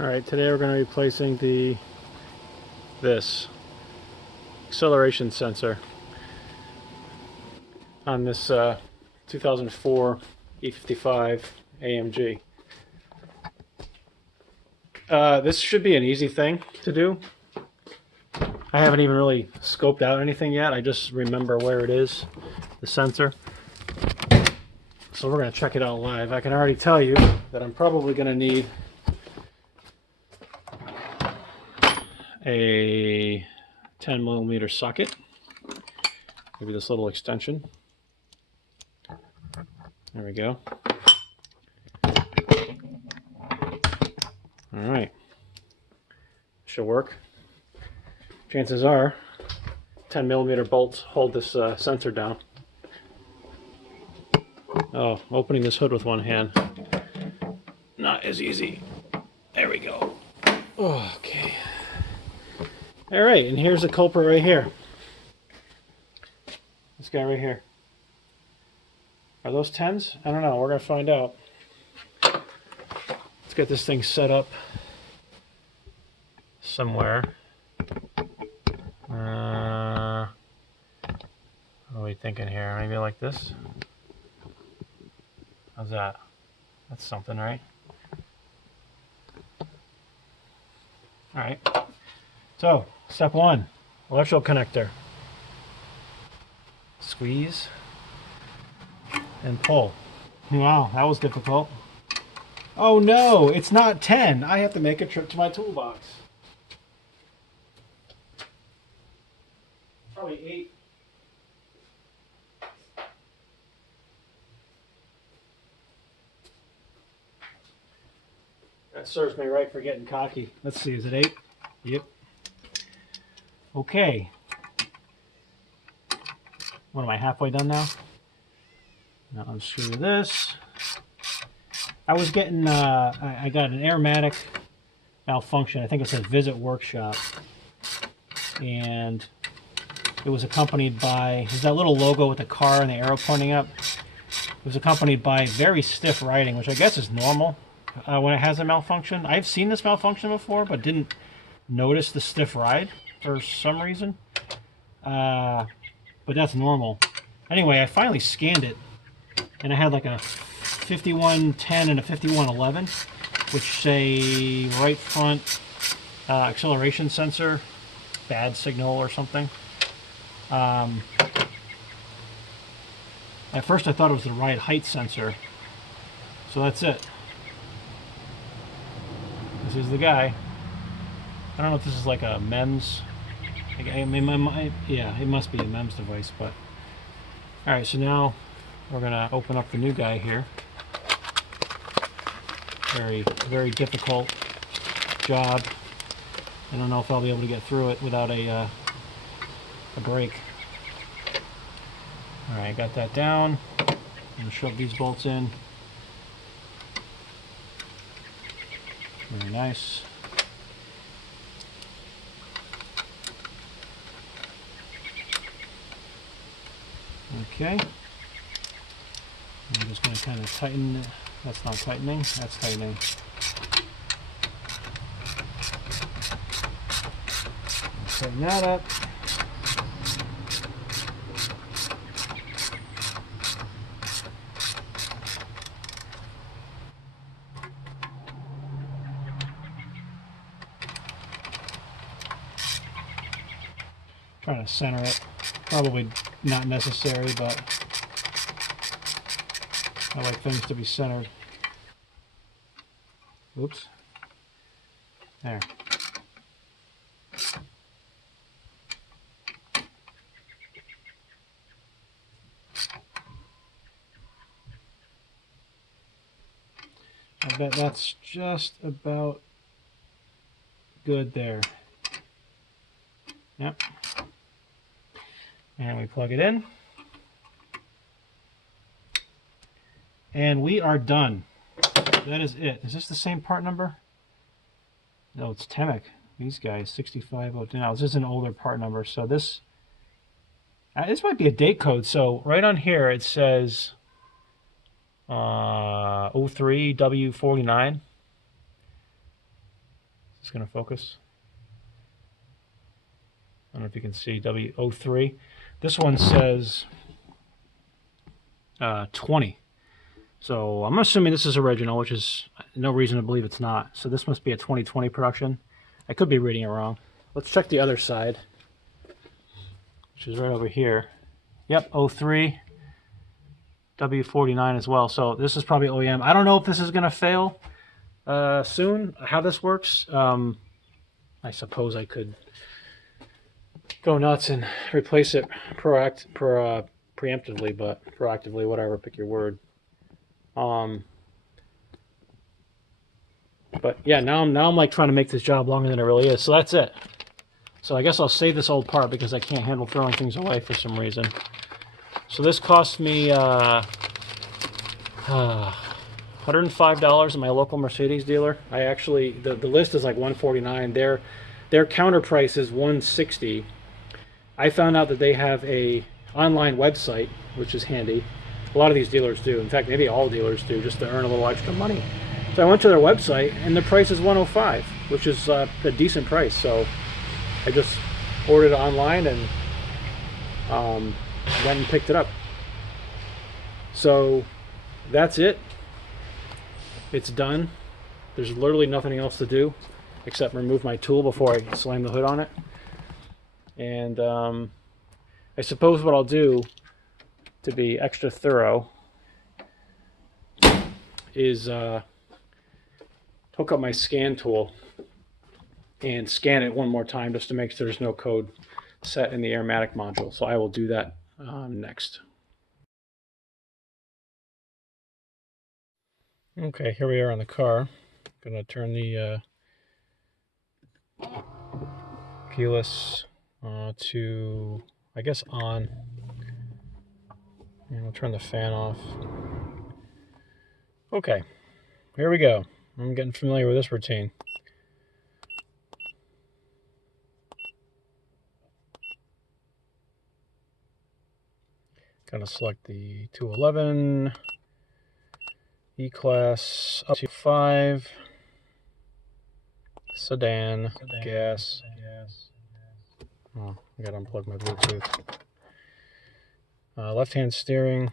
Alright, today we're going to be replacing this acceleration sensor on this 2004 E55 AMG. This should be an easy thing to do. I haven't even really scoped out anything yet. I just remember where it is, the sensor. So we're going to check it out live. I can already tell you that I'm probably going to need a 10mm socket, maybe this little extension. There we go. All right, should work. Chances are 10mm bolts hold this sensor down. Oh, opening this hood with one hand, not as easy. There we go. Okay. All right, and here's the culprit right here. This guy right here. Are those 10s? I don't know. We're going to find out. Let's get this thing set up somewhere. What are we thinking here? Maybe like this? How's that? That's something, right? All right. So, step one, electrical connector. Squeeze and pull. Wow, that was difficult. Oh no, it's not 10. I have to make a trip to my toolbox. Probably 8. That serves me right for getting cocky. Let's see, is it 8? Yep. Okay. What am I, halfway done now? Now unscrew this. I was getting, I got an Airmatic malfunction. I think it said Visit Workshop. And it was accompanied by, there's that little logo with the car and the arrow pointing up. It was accompanied by very stiff writing, which I guess is normal when it has a malfunction. I've seen this malfunction before, but didn't notice the stiff ride for some reason. But that's normal. Anyway, I finally scanned it, and I had like a 5110 and a 5111, which say right front acceleration sensor, bad signal or something. At first I thought it was the ride height sensor, so that's it. This is the guy. I don't know if this is like a MEMS. Yeah, it must be a MEMS device, but alright, so now we're gonna open up the new guy here. Very difficult job. I don't know if I'll be able to get through it without a break. Alright, got that down. I'm gonna shove these bolts in. Very nice. Okay. I'm just going to kind of tighten it. That's not tightening, that's tightening. Tighten that up. Trying to center it. Probably not necessary, but I like things to be centered. Oops. There. I bet that's just about good there. Yep. And we plug it in. And we are done. That is it. Is this the same part number? No, it's Temic. These guys, 6502. Now, this is an older part number. So this might be a date code. So right on here it says 03W49. It's going to focus. I don't know if you can see W03. This one says 20. So I'm assuming this is original, which is no reason to believe it's not. So this must be a 2020 production. I could be reading it wrong. Let's check the other side, which is right over here. Yep, 03, W49 as well. So this is probably OEM. I don't know if this is going to fail soon, how this works. I suppose I could go nuts and replace it preemptively, but proactively, whatever, pick your word. But yeah, now I'm like trying to make this job longer than it really is. So that's it. So I guess I'll save this old part because I can't handle throwing things away for some reason. So this cost me $105 at my local Mercedes dealer. I actually, the list is like $149. Their counter price is $160. I found out that they have a online website, which is handy. A lot of these dealers do. In fact, maybe all dealers do, just to earn a little extra money. So I went to their website, and the price is $105, which is a decent price. So I just ordered it online and went and picked it up. So that's it. It's done. There's literally nothing else to do except remove my tool before I slam the hood on it. And I suppose what I'll do to be extra thorough is hook up my scan tool and scan it one more time just to make sure there's no code set in the Airmatic module. So I will do that next. Okay, here we are on the car. I'm going to turn the keyless to, I guess, on. And we'll turn the fan off. Okay, here we go. I'm getting familiar with this routine. Gonna select the 211, E-Class up to 5, sedan, gas. Oh, I gotta unplug my Bluetooth. Left-hand steering.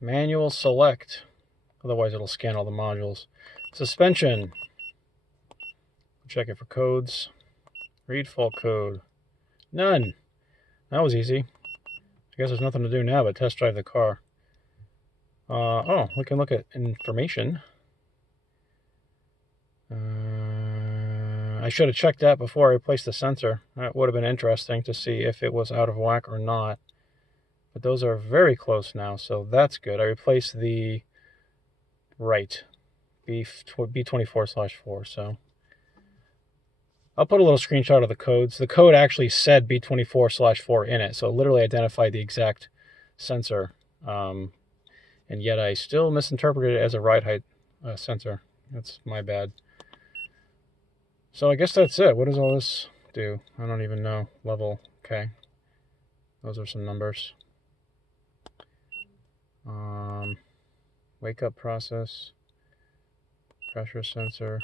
Manual select. Otherwise it'll scan all the modules. Suspension. Check it for codes. Read fault code. None. That was easy. I guess there's nothing to do now but test drive the car. Oh, we can look at information. I should have checked that before I replaced the sensor. That would have been interesting to see if it was out of whack or not. But those are very close now, so that's good. I replaced the right B24/4, so I'll put a little screenshot of the codes. The code actually said B24/4 in it, so it literally identified the exact sensor. And yet I still misinterpreted it as a ride height sensor. That's my bad. So I guess that's it. What does all this do? I don't even know. Level, okay. Those are some numbers. Wake up process. Pressure sensor.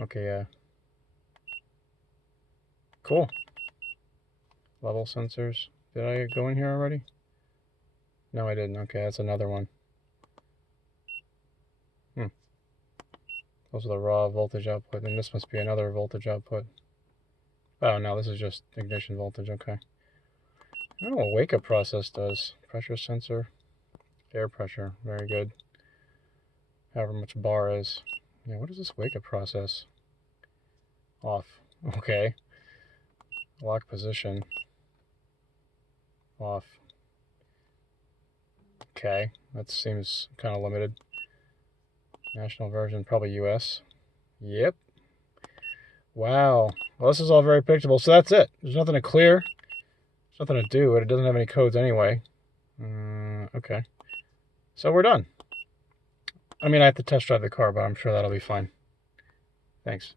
Okay, yeah. Cool. Level sensors. Did I go in here already? No, I didn't. Okay, that's another one. Those are the raw voltage output, and this must be another voltage output. Oh, no, this is just ignition voltage. Okay. I don't know what wake up process does. Pressure sensor. Air pressure. Very good. However much bar is. Yeah, what is this wake up process? Off. Okay. Lock position. Off. Okay, that seems kind of limited. National version, probably US. Yep. Wow. Well, this is all very predictable. So that's it. There's nothing to clear. There's nothing to do. It doesn't have any codes anyway. Okay. So we're done. I mean, I have to test drive the car, but I'm sure that'll be fine. Thanks.